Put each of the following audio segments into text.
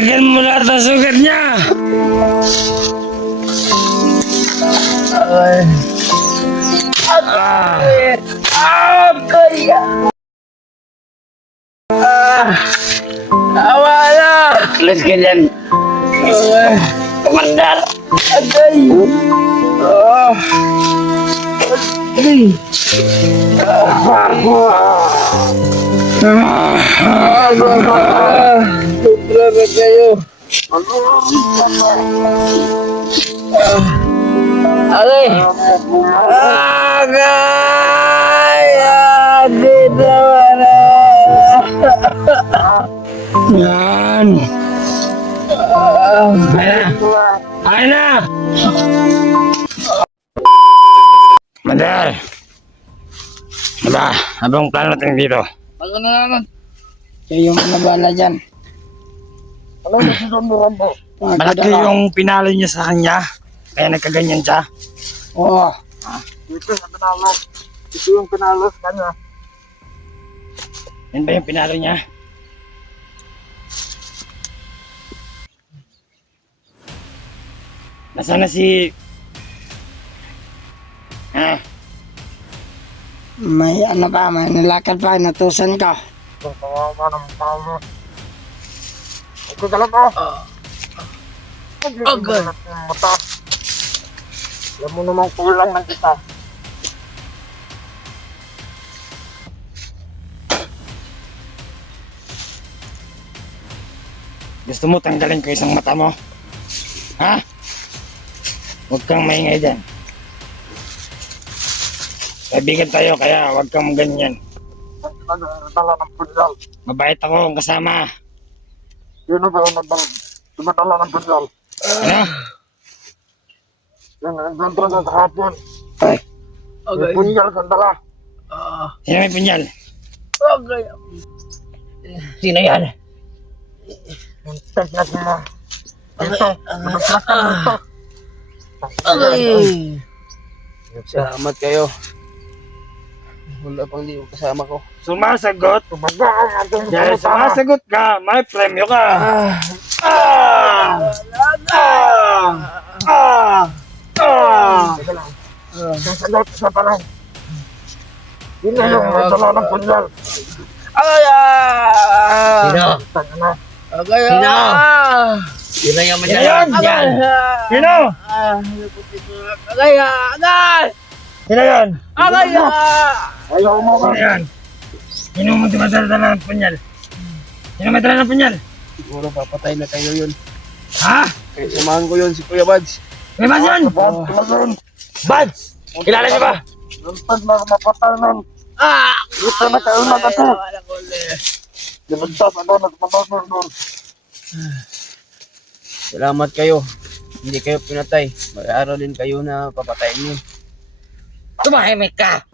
Lagyan mo lahat ng sugat niya! Ay. Kaya. Awa na! Let's get in! Komandar! Agay! Agay! Grabe kayo! Agay! Agay! Dito na! Yan! Ay na! Komandar! Diba? Abang plano natin dito. Ano na naman? Siya yung nabala dyan. Ano ba si Don Rambo? Malaki yung pinalo niya sa kanya. Kaya nagkaganyan siya. Oo. Ito yung pinalo. Ito yung pinalo sa kanya. Yan ba yung pinalo niya? Nasaan na si... May ano pa, may nilakad pa, natusan ka. Ito, kawawa ng tao. Ito ka lang po. Agay. Mata. Alam mo namang kulang ng kita. Gusto mo tanggalin ko isang mata mo? Ha? Huwag kang maingay dyan. Kaibigan tayo kaya huwag kang ganyan. Nagdala ng punyal. Mabait ako ang kasama. Yun ba yung nagdala ng punyal? Ano? Yung nagdala sa kahapon. Ay. May punyal sa dala. Sino may punyal? Agay. Sino yan? Yung teknik mo. Ito. Nagdala ito. Agay. Salamat kayo. Wala pang di kasama ko. Sumasagot. Tumaga ang ating Dahil pumunta. sumasagot ka, may premyo ka. Teka lang. Sasagot sa tanong. Yun na yung nagdala ng punyal. Agay. Sino? Tanga na. Agay. Sino? Sino yung Sino yun? Agay. Sino? Agay. Agay. Sino yun? Agay. Ayaw mo Sino yun? Sino mo dumadala ng punyal? Sino may dala ng punyal? Siguro papatay na kayo yun. Ha? Kaya samahan ko yun si Kuya Bads. May ba yun? Tumagon. Bads! Kilala niyo ba? Lumpad na mapatay nun. Ito na kayo na kasi. Dinagtas ako, nagmamanon nun. Salamat kayo. Hindi kayo pinatay. Mag-aaral din kayo na papatayin yun. Tumahimik ka!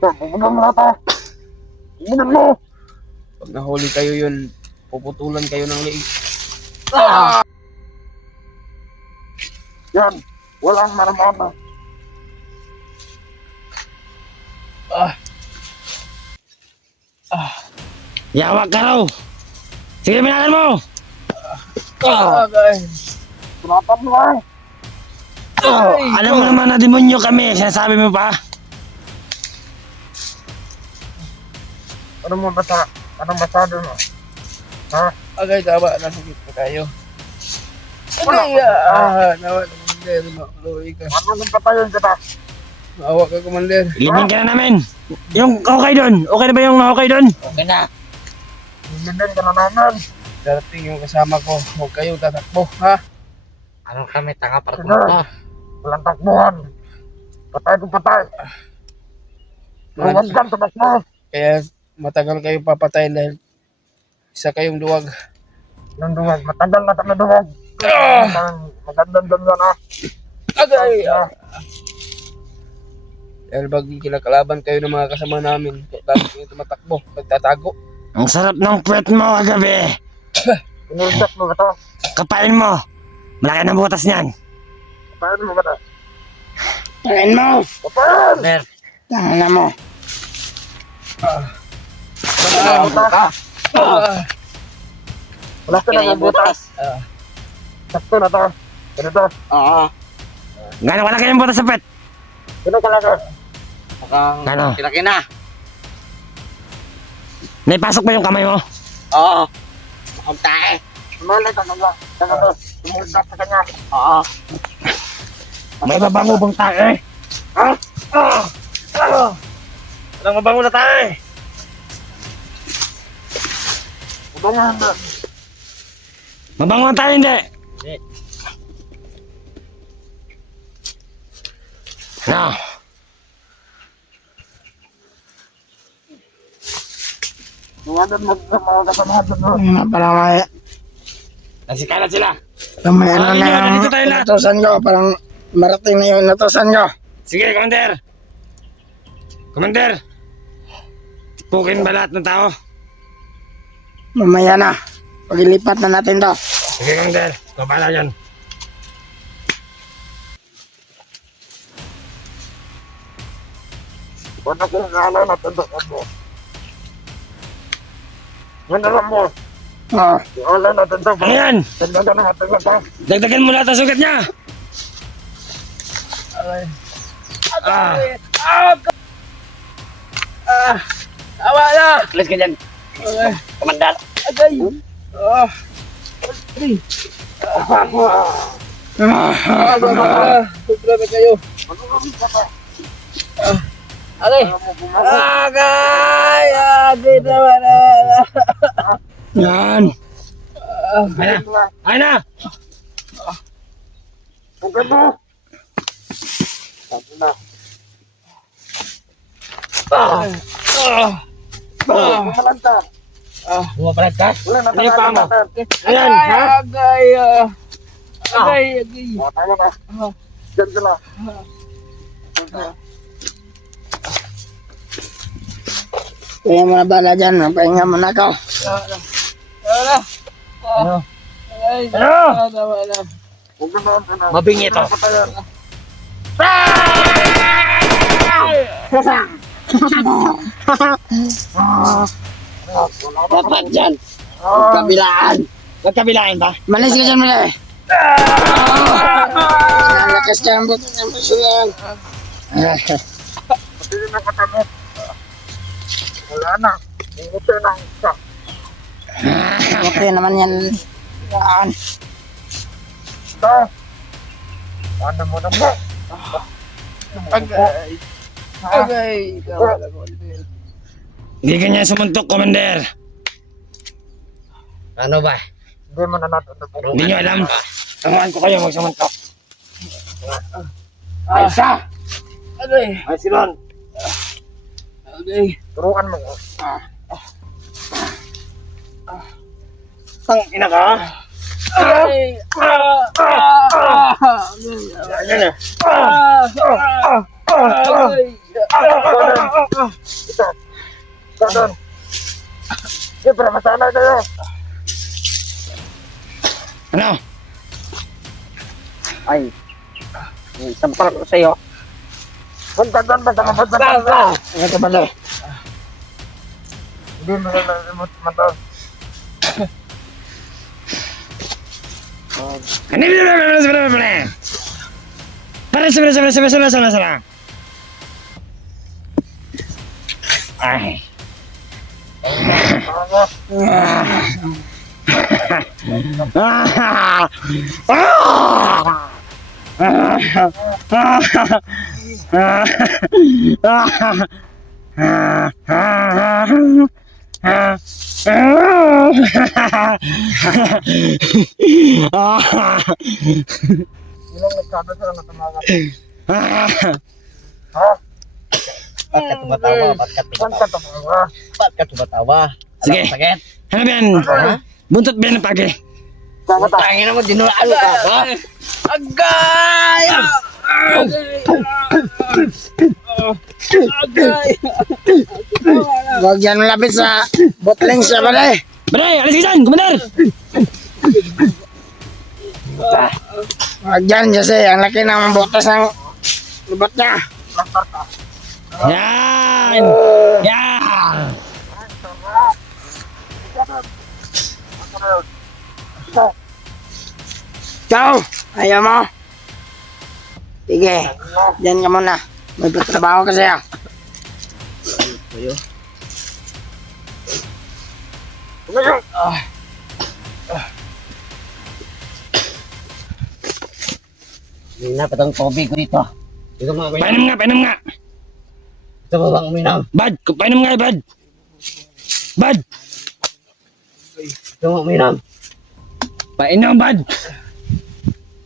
Pumunod mo na ito. Pumunod mo. Pag nahuli kayo yun, puputulan kayo ng liig. Yan. Walang maramana. Yawag ka raw! Sige, minakan mo! Tunapan mo lang. Alam mo naman na demonyo kami, sinasabi mo pa? Ano mo bata? Anong masabi mo? Ha? Agay, tama. Nasakit pa tayo. Agay, nawa, Commander. Makuloy ka. Ano nang patayin kita? Maawa ka, Commander. Ilibing ka na namin! Yung okay doon! Okay na ba yung okay doon? Okay na. Hilimin ka na namin. Darating yung kasama ko. Huwag kayo tatakbo, ha? Ano kami, tanga para Sige. Walang takbuhan. Patay kung patay. Huwag kang tumakbo. Kaya matagal kayo papatayin dahil isa kayong duwag. Yung duwag. Matagal na kami duwag. Magandang ganyan ha. Agay! Dahil bagi kinakalaban kayo ng mga kasama namin, lagi kayo tumatakbo, nagtatago. Ang sarap ng puwet mo kagabi! Inulsat mo ba ito? Kapain mo! Malaki ng butas niyan! Kapain mo ba ito? Kapain mo! Kapain! Mer! Tanga mo. Kapain mo ito? Wala ka na ng butas. Sakto na to. Ganito. Oo. Gano'ng kalaki yung butas sa pet? Ganito kalaki. Mukhang Ano? kilaki na. Naipasok ba yung kamay mo? Oo. Mukhang tae. Sumalit talaga. Ganito. Sumunod sa kanya. Oo. May mabango bang tae? Ha? Walang mabango na tae. Ubangan na. Mabango na tae hindi. No. Mga doon mga kasamahan doon. Nga pala may... Nasikalat sila. May ano Ah, na yun, yung nandito tayo lahat. natusan ko. Parang marating na yung natusan ko. Sige, Commander. Commander. Tipukin ba lahat ng tao? Mamaya na. Pag-ilipat na natin to. Sige, Commander. Ikaw pala yan. Wala kong ngala na tandaan mo. Ngala mo. Oh. Ngala na tandaan mo. Ano yan? Tandaan na mataglan ka. Dagdagan mo lahat ang sugat niya. Aray. Ah. Awa na! Alis ka dyan. Aray. Commander. Agay! Ah. Aray. Problema kayo. Agay! Agay! Agay naman! Yan. Ay na. Ay na. Huwag mo. Sabi na. Pumalanta. Bumapalat ka? Wala na Ano yung paa mo? natin. Ayan, ha? Agay! Agay! Agay! Tayo na. Diyan sila. Kaya mo na bala dyan. Pahinga mo na ako. Wala! Ano? Ay! Ano? Wala! Huwag na natin. Mabingi ito. Dapat dyan! Ah, Kabilaan! Magkabilain ba? Malis ka dyan, Malay! Nalakas dyan ang buto ng puso yan. Hindi na katamit. Wala na. Ingito na ang isa. Okay naman yan. Yan. Ito. Ano mo na mo? Agay! Agay! Hindi ganyan sumuntok, Commander. Ano ba? Hindi mo na natin. Hindi nyo alam. Tanguan ko kayo magsumuntok. Ay, isa! Agay! Ay, Silon. Agay! Turuan mo. Tang ina ka? Agay! Yan na. Agay! Ito. Ito doon. Siyempre, masanay kayo. Ano? Ay! Sampal ko sa'yo. Punta doon, basta mapagpatan ka. Ito pala. Hindi mo na nalimot mo doon. Ano ba? Para. Ay. Ilang nagsabi sila na tumakas. Ha? Ba't ka tumatawa? Saan ka tumakas? Ba't ka tumatawa? Sige. Sakit? Ano ba yan? Buntot ba yan ng pagi? Saan ka ta? Tangin naman, dinulaan ka ba? Agay! Agay! Huwag yan malapit sa botling siya pala eh. Bray, alis ka dyan, Commander! Huwag yan kasi ang laki ng botas ng lubot niya. Yan! Yan! Ikaw, ayaw mo? Sige, dyan ka muna. May patrabaho kasi ah. Kayo. Ngayon, Hindi na patang tubig ko dito. Ito mga uminom. Painom nga. Ito ba bang uminom? Bad, painom nga, bad. Bad, Ito mga uminom. painom, bad.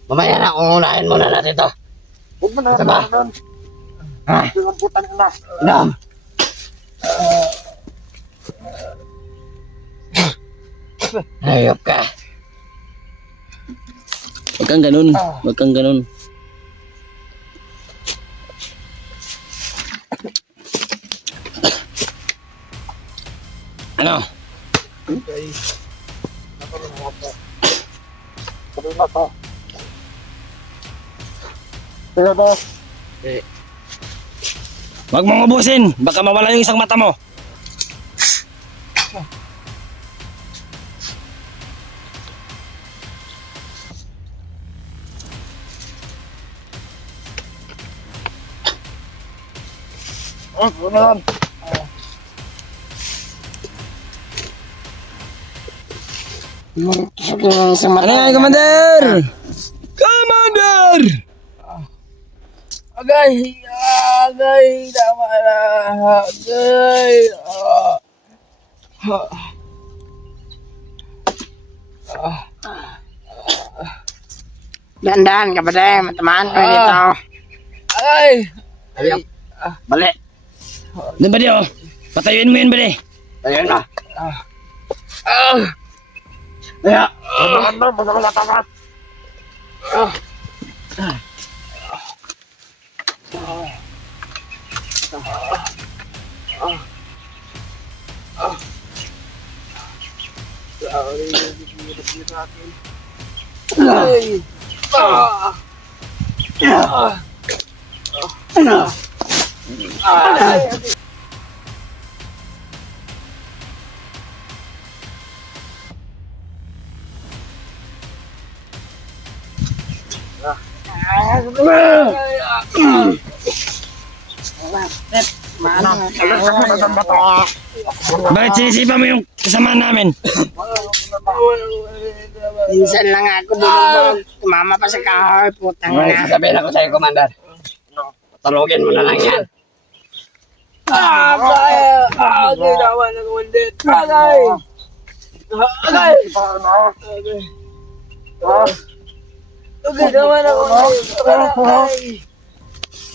Mamaya na, unahin muna natin ito. huwag mo na Sama. doon. Ha? Tingnan po tayo na. Inom. Hayop ka. Huwag kang ganun. Huwag kang ganun. Ano? Tuloy na to. Sige to. Huwag mong ubusin. Baka mawala yung isang mata mo. Oh, ano yan? Sige ng isang Ano mata. yan, Commander? Commander! Agay! Agay! Tama na! Agay! Dahan-dahan ka ba din? Matamaan ka dito. Agay! Ayok. Bali. Doon ba di oh? Patayuin mo yun ba di? Ayun na. Kaya! Ano, baka wala takas. Agay! Bakit sinisipa mo yung kasama namin? Minsan lang ako bumubog. Tumama pa sa kahoy. Putang May na. sasabihin ako sa'yo, Commander. Tulogin mo na lang yan. Agay! Agay! Tama na, Commander. Agay! Agay! Agay! Tama na, Commander. Agay!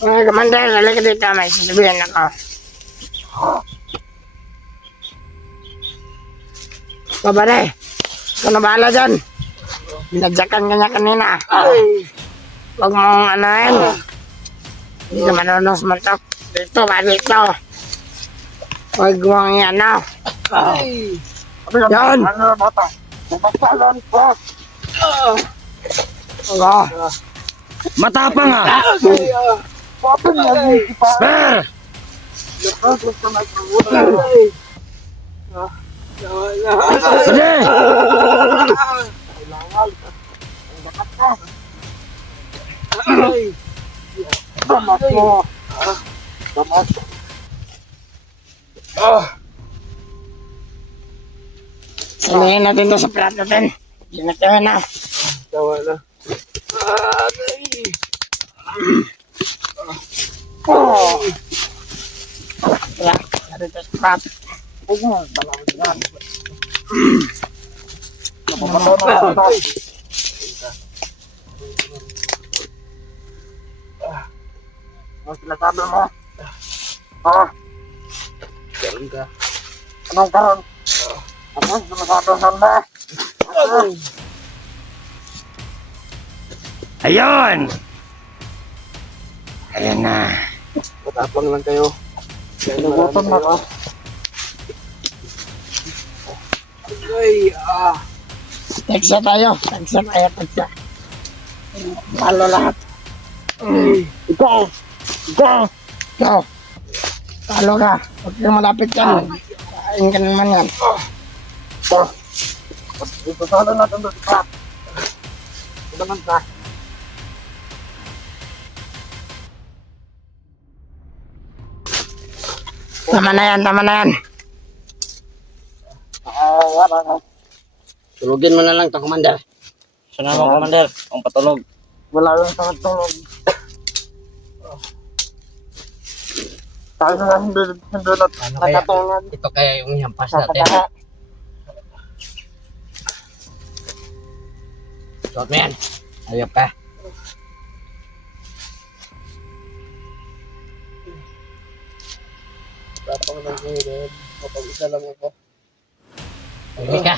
Mga commander, halika dito. May sasabihin ako. Babare, ikaw na bahala dyan. Binadyakan ka niya kanina. Huwag mong anahin. Hindi ka marunong sumuntok. Dito ba dito? Huwag mong ano. Yan. Ano, bata? Sumasalon po. Oo. Matapang ah! Papi niya, hindi pa. Per! Gusto na siguro. Sige! Damas mo. Damas. Salihin natin to sa plat natin. Ginagawa na. Tama na. Kaya, narito sa plat. Huwag mo, dalawin yan. Napapato na ito. Ano sinasabi mo? Ha? Ganun ka. Anong karon? Ano sinasabi mo? Ayun! Ayan na. Matapang lang kayo. Nagutom na ako. Ay, Tagsa tayo. Tagsa tayo. Tagsa. Talo lahat. Ikaw! Ikaw! Ikaw. Talo ka. Huwag kang malapit yan. Kain ka naman yan. Ito salo natin doon sa naman ka. Tama na yan, tama na yan. Tulugin mo na lang to, Commander. Sana mo, Commander. Ang patulog. Wala lang sa tulog. Tayo na hindi nakatulog. Ito kaya yung hampas Sa natin. pagkaka. Suot mo yan. Ayop ka. Tapang lang kayo doon. Kapag isa lang ako. Hindi ka.